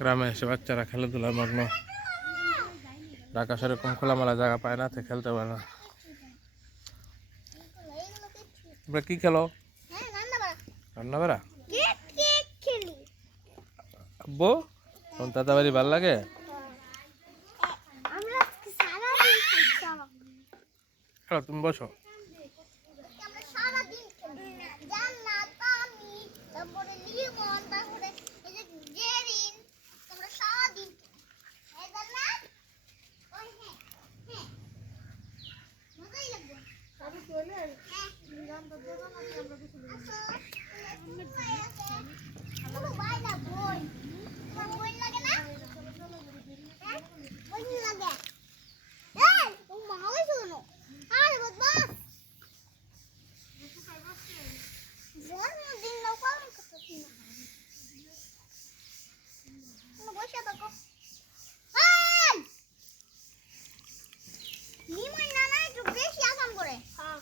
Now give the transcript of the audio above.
গ্রামে এসে বাচ্চারা খেলাধুলায় মগ্ন। ঢাকা সেরকম খোলামেলা জায়গা পায় না, তো খেলতে পারে না। তোমরা কি খেলো? রান্না বেড়া। আব্বু তোর দাদা বাড়ি ভাল লাগে? খেলো, তুমি বসো।